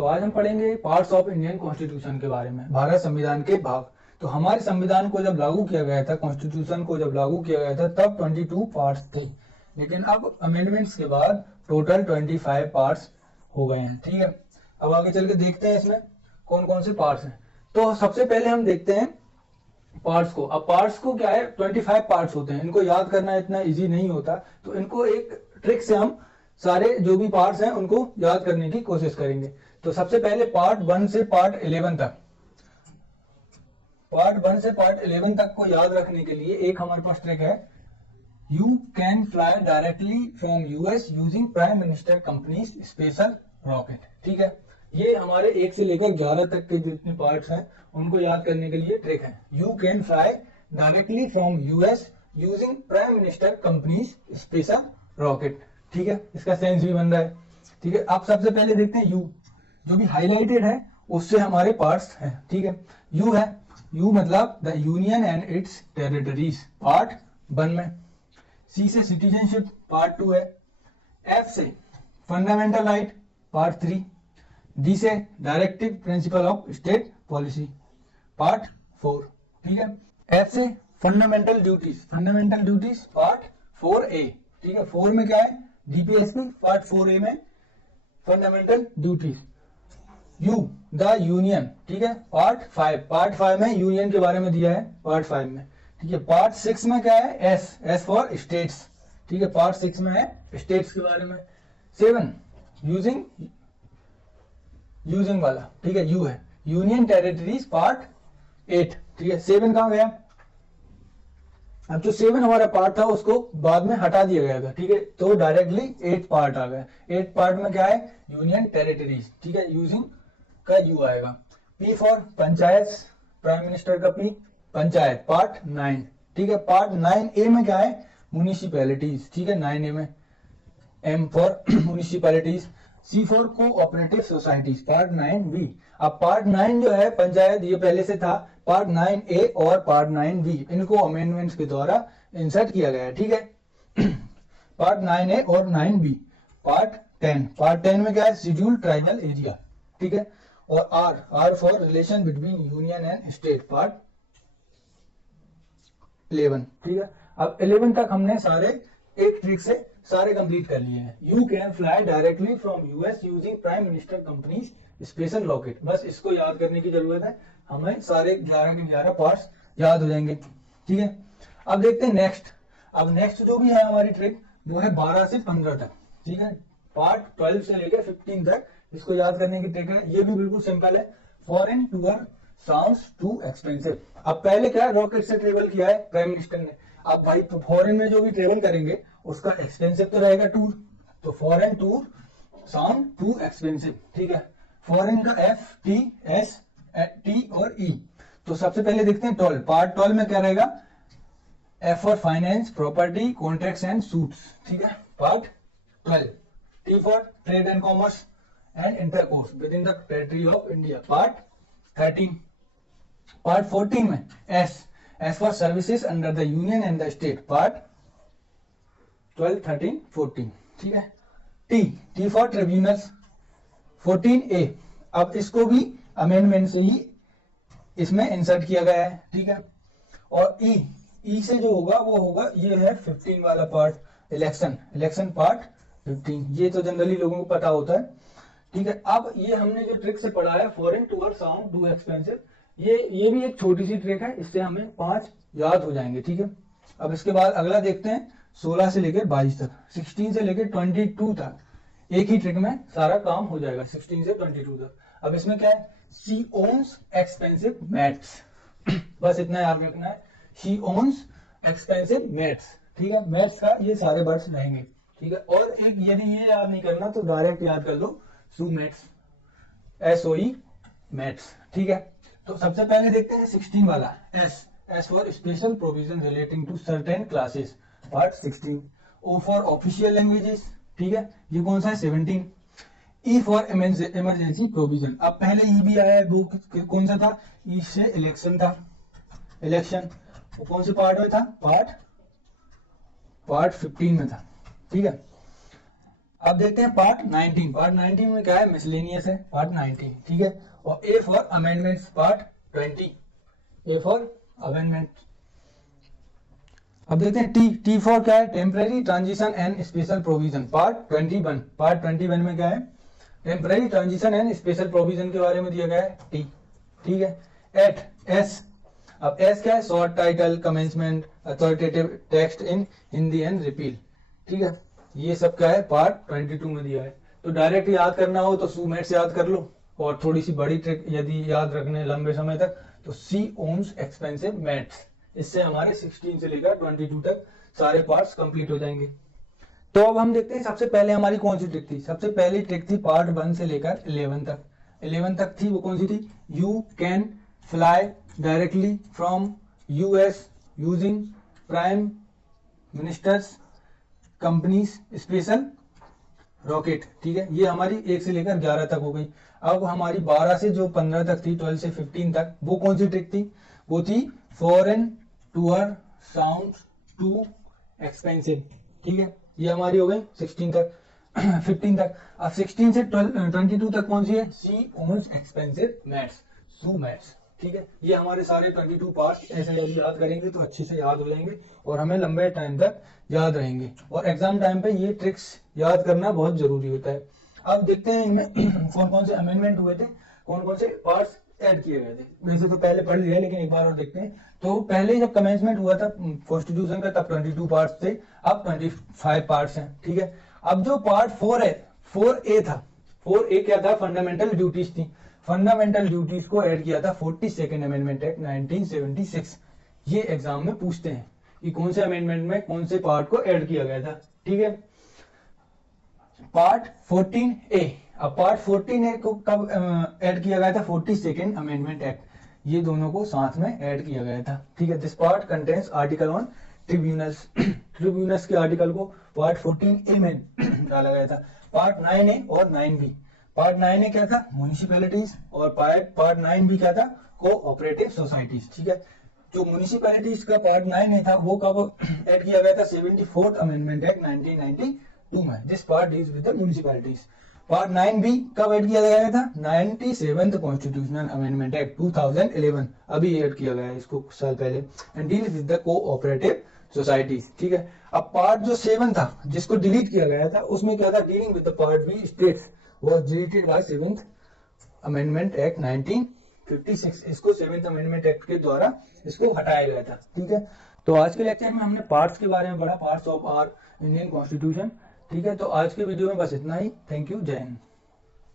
तो आज हम पढ़ेंगे पार्ट्स ऑफ इंडियन कॉन्स्टिट्यूशन के बारे में, भारत संविधान के भाग। तो हमारे संविधान को जब लागू किया गया था, कॉन्स्टिट्यूशन को जब लागू किया गया था, तब 22 पार्ट्स थे, लेकिन अब अमेंडमेंट्स के बाद टोटल 25 पार्ट्स हो गए हैं। ठीक है, अब आगे चल के देखते हैं इसमें कौन कौन से पार्ट्स हैं। तो सबसे पहले हम देखते हैं पार्ट्स को। अब पार्ट्स को क्या है, 25 पार्ट्स होते हैं, इनको याद करना इतना इजी नहीं होता, तो इनको एक ट्रिक से हम सारे जो भी पार्ट्स हैं उनको याद करने की कोशिश करेंगे। तो सबसे पहले पार्ट 1 से पार्ट 11 तक, पार्ट 1 से पार्ट 11 तक को याद रखने के लिए एक हमारे पास ट्रिक है, you can fly directly from US using prime minister companies special rocket. ठीक है, ये हमारे 1 से लेकर 11 तक के जितने पार्ट्स हैं उनको याद करने के लिए ट्रिक है, you can fly directly from US using prime minister companies special rocket. ठीक है, इसका सेंस भी बन रहा है। ठीक है, आप सबसे पहले देखते हैं यू, जो भी हाईलाइटेड है उससे हमारे पार्ट्स हैं। ठीक है, यू है, यू मतलब the union and it's territories, part 1 में। सी से सिटीजनशिप, पार्ट 2 है। एफ से फंडामेंटल राइट, पार्ट 3। डी से directive principle of state policy, part 4। ठीक है, एफ से fundamental duties, fundamental duties part 4A। ठीक है, 4 में क्या है, डीपीएसपी, पार्ट 4A में fundamental duties. You the union, ठीक है, पार्ट 5, पार्ट 5 में यूनियन के बारे में दिया है, पार्ट 5 में। ठीक है, पार्ट 6 में क्या है, एस, एस फॉर स्टेट्स। ठीक है, पार्ट 6 में है स्टेट्स के बारे में। 7 यूजिंग, यूजिंग वाला, ठीक है, यू है, यूनियन टेरिटरीज, पार्ट 8। ठीक है, 7 कहां गया, अब जो 7 हमारा पार्ट था उसको बाद में हटा दिया गया था। ठीक है, तो डायरेक्टली 8 पार्ट आ गया। 8 पार्ट में क्या है, यूनियन टेरिटरीज। ठीक है, यूजिंग का यू आएगा। P for panchayat, prime minister का पी, पंचायत, पार्ट 9। ठीक है, पार्ट 9A में क्या है, म्युनिसिपैलिटीज। ठीक है, 9A में M for municipalities. C for cooperative societies, part 9B। अब पार्ट 9 जो है पंचायत, ये पहले से था, पार्ट 9A और पार्ट 9B इनको अमेंडमेंट्स के द्वारा इंसर्ट किया गया है। ठीक है, पार्ट 9A और 9B। पार्ट 10, पार्ट 10 में क्या है, शेड्यूल ट्राइबल एरिया। ठीक है, और R for relation between union and state, part 11। ठीक है, अब 11 तक हमने सारे एक ट्रिक से सारे कंप्लीट कर लिए हैं। You can fly directly from US using prime minister companies special rocket, बस इसको याद करने की जरूरत है, हमें सारे 11 के 11 पार्ट्स याद हो जाएंगे। ठीक है, अब देखते हैं नेक्स्ट। अब नेक्स्ट जो भी है हमारी ट्रिक वो है 12 से 15 तक। ठीक है, पार्ट 12 से लेकर 15 तक इसको याद करने की ट्रिक है, ये भी बिल्कुल सिंपल है। Foreign tour sounds too expensive. अब पहले क्या है, रॉकेट से ट्रेवल किया है प्राइम मिनिस्टर ने, अब भाई तो फॉरेन में जो भी ट्रेवल करेंगे उसका एक्सपेंसिव तो रहेगा टूर, तो foreign tour sound too expensive. ठीक है, फॉरेन का F, T, S, T और E। तो सबसे पहले देखते हैं 12, पार्ट 12 में क्या रहेगा, F for finance, property, contracts and suits. ठीक है, part 12। T for trade and commerce and intercourse with in the territory of India, part 13। Part 14 में S, S for services under the union and the state, part 12, 13, 14। ठीक है, T, T for tribunals, 14A। अब इसको भी amendment से ही इसमें insert किया गया है। ठीक है, और E से जो होगा वो होगा, ये है 15 वाला पार्ट, इलेक्शन, इलेक्शन पार्ट 15, ये तो जनरली लोगों को पता होता है। ठीक है, अब ये हमने जो ट्रिक से पढ़ा है, foreign tour sound too expensive, ये भी एक छोटी सी ट्रिक है, इससे हमें 5 याद हो जाएंगे। ठीक है, अब इसके बाद अगला देखते हैं 16 से लेकर 22 तक, 16 से लेकर 22 तक एक ही ट्रिक में सारा काम हो जाएगा, 16 से 22 तक। अब इसमें क्या है, शी ओन्स एक्सपेंसिव मैट्स, बस इतना याद रखना है, शी ओन्स एक्सपेंसिव मैट्स। ठीक है, मैट्स का ये सारे वर्ड्स रहेंगे। ठीक है, और एक यदि ये याद नहीं करना तो डायरेक्ट याद कर लो, सू मैट्स, SOE मैट्स। ठीक है, तो सबसे पहले देखते हैं 16 वाला, S for special provision relating to certain classes, part 16। O for official languages. ठीक है, ये कौन सा है, 17। E फॉर इमरजेंसी प्रोविजन, अब पहले E भी आया है, वो कौन सा था, E से इलेक्शन था, इलेक्शन, वो कौन से पार्ट में था, पार्ट 15 में था। ठीक है, अब देखते हैं पार्ट 19। पार्ट 19 में क्या है, मिसलेनियस है पार्ट 19, ठीक है। और A for amendments part 20, A for amendment. अब देखते हैं टी फॉर क्या है, temporary transition and special provision part 21। Part 21 में क्या है, temporary transition and special provision के बारे में दिया गया है टी, ठीक है। एट एस, अब एस क्या है, short title, commencement, authoritative text in Hindi and repeal, ठीक है। ये सब क्या है, पार्ट 22 में दिया है। तो डायरेक्ट याद करना हो तो सूमेट से याद कर लो, और थोड़ी सी बड़ी ट्रिक यदि याद रखने लंबे समय तक तो सी ओन्स एक्सपेंसिव मैट्स। इससे हमारे 16 से लेकर 22 तक सारे पार्ट्स कंप्लीट हो जाएंगे। तो अब हम देखते हैं सबसे पहले हमारी कौन सी ट्रिक थी। सबसे पहली ट्रिक थी पार्ट 1 से लेकर 11 तक। 11 तक थी, वो कौन सी थी, you can fly directly from US using prime ministers companies special rocket, ठीक है। ये हमारी 1 से लेकर 11 तक हो गई। अब हमारी 12 से जो 15 तक थी, 12 से 15 तक, वो कौन सी ट्रिक थी, वो थी foreign tour sound too expensive, ठीक है। ये हमारी हो गई 16 तक 15 तक। अब 16 से 22 तक कौन सी है, सी ओन्स एक्सपेंसिव मैट्स, सू मैट्स, ठीक है। ये हमारे सारे 22 पार्ट ऐसे याद करेंगे तो अच्छे से याद हो जाएंगे और हमें लंबे टाइम तक याद रहेंगे, और एग्जाम टाइम पे ये ट्रिक्स याद करना बहुत जरूरी होता है। अब देखते हैं इनमें कौन कौन से अमेंडमेंट हुए थे, कौन कौन से पार्ट्स ऐड किए गए थे। वैसे तो पहले पढ़ लिया, लेकिन एक बार और देखते हैं। तो पहले जब कमेंसमेंट हुआ था कॉन्स्टिट्यूशन का, तब 22 पार्ट्स थे, अब 25 पार्ट्स हैं, ठीक है। अब जो पार्ट 4 है, 4A था, 4A क्या था, फंडामेंटल ड्यूटीज थी। फंडामेंटल ड्यूटीज को ऐड किया था 42nd अमेंडमेंट एक्ट 1976। ये एग्जाम में पूछते हैं कि कौन से अमेंडमेंट में कौन से पार्ट को ऐड किया गया था, ठीक है। पार्ट 14A, अब पार्ट 14A को कब ऐड किया गया था, 42nd अमेंडमेंट एक्ट, ये दोनों को साथ में ऐड किया गया था, ठीक है। This part contains article on tribunals, tribunals के आर्टिकल को पार्ट 14A में डाला गया था। पार्ट 9A और 9B, पार्ट 9A क्या था, म्युनिसिपैलिटीज, और पार्ट 9B क्या था, कोऑपरेटिव सोसाइटीज, ठीक है। जो म्युनिसिपैलिटीज का पार्ट 9A था, वो कब ऐड किया गया था, 74th अमेंडमेंट एक्ट 1992 में। This part deals with the municipalities. Part 9B कब ऐड किया गया था, 97th कॉन्स्टिट्यूशनल अमेंडमेंट एक्ट 2011, अभी ऐड किया गया है इसको कुछ साल पहले, and deals with the cooperative societies, ठीक है। अब पार्ट जो 7 था, जिसको डिलीट किया गया था, उसमें क्या था, dealing with the part B states, was deleted by 7th amendment act 1956। इसको 7th अमेंडमेंट एक्ट के द्वारा इसको हटाया गया था, ठीक है। तो आज के लेक्चर में हमने पार्ट्स के बारे में पढ़ा, parts of our Indian constitution, ठीक है। तो आज के वीडियो में बस इतना ही। थैंक यू, जय हिंद।